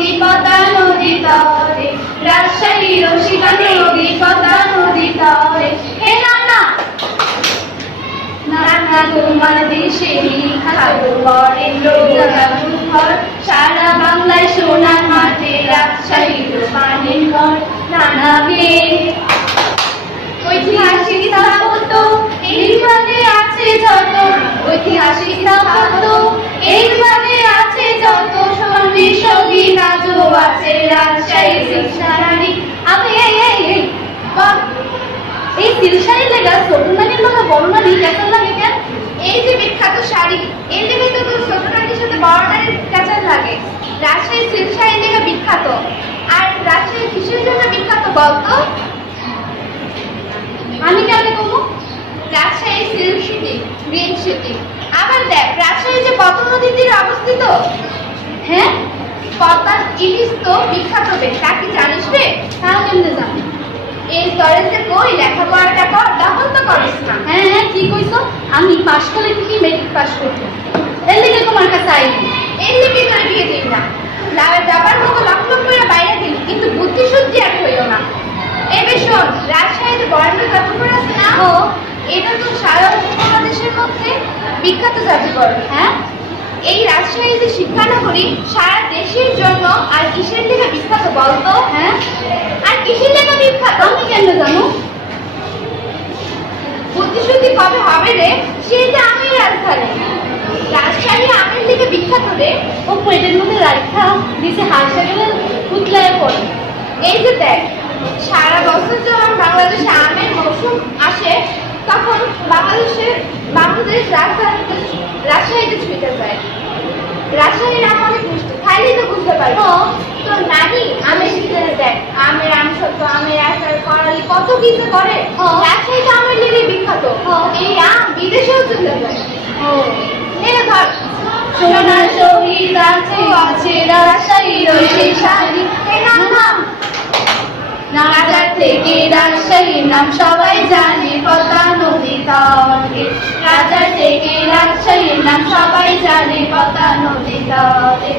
নদী পদ্মা নদী তরে, রাজশাহী রসিকা নদী পদ্মা নদী তরে। হে নানা নানা তোমার দেশে খাবো বরেন্দ্র জাদুঘর, সারা বাংলায় সোনার মাঠে রাজশাহীর পানির ঘর। নানা গে ঐতিহাসিক স্থাপত্য এই বিভাগে আছে যত, ঐতিহাসিক স্থাপত্য এই বিভাগে আছে যত, সঙ্গীত সঙ্গীত আজও আছে রাজশাহী সিলশাড়ি। আমি এই সিলশাড়ি লেগা ছোট নানির লগে বড় নানি কেমন লাগে কেন? এই যে বিখ্যাত শাড়ি এর লেগে তো ছোট নানির সাথে বড় নানির কেমন লাগে? রাজশাহী সিলশাড়ি লেগে বিখ্যাত। আর রাজশাহী কিসের জন্য বিখ্যাত বলতো? আমি কেমনে কমু? Rajshahi silk city, green city. আবার দেখ রাজশাহী যে পদ্মা নদীর তীরে অবস্থিত। হ্যাঁ, পদ্মার ইলিশ তো বিখ্যাত বে, তা কি জানিস রে? তা কেমনে জানি? এই স্তরে যে কই লেখাপড়াটা কর, তখন তো করিস না। হ্যাঁ হ্যাঁ ঠিক হইছ, আমি পাশ করলে কি মেট্রিক পাশ করবো, এর লিগে তোমার কাছে আইনি। এর লিগে তোর বিয়ে দিই না, লাভের ব্যাপার মতো লক্ষ লক্ষ করে বাইরে দিলি, কিন্তু বুদ্ধি শুদ্ধি আর হইল না। এবে শোন, রাজশাহীতে বরেন্দ্র জাদুঘর আছে না? ও, এটা তো সারা উপমহাদেশের মধ্যে বিখ্যাত জাদুঘর। হ্যাঁ, এই রাজশাহী যে শিক্ষানগরী সারা দেশের জন্য আর কিসের লেগে বিখ্যাত বলতো? হ্যাঁ, আর কিসের লেগে বিখ্যাত আমি কেন জানো? বুদ্ধিশুদ্ধি কবে হবে রে, সেটা আমি রাজধানী। রাজশাহী আমের লেগে বিখ্যাত রে। ও পেটের মধ্যে রাখা দিছে হাসা গেলে উতলায় পড়ে। এই যে দেখ, সারা বছর যখন বাংলাদেশে আমের মৌসুম আসে তখন বাংলাদেশ রাজশাহীতে ছুটে যায়। রাজশাহীর আম অনেক মিষ্টি, খাইলেই তো বুঝতে পারি। তো নানি আমের সিজনে দেখ, আমের আমসত্ব, আমের আচার, করালি কত কিছু করে। রাজশাহীতে আমের লেগে বিখ্যাত। এই আম বিদেশেও চলে যায়। ধর সোনার শহীদ আছে রাজশাহীর সেই শাড়ি। রাজার থেকে রাজশাহীর নাম সবাই জানে পদ্মা নদী তরে, রাজার থেকে রাজশাহীর নাম সবাই জানে পদ্মা নদী তরে।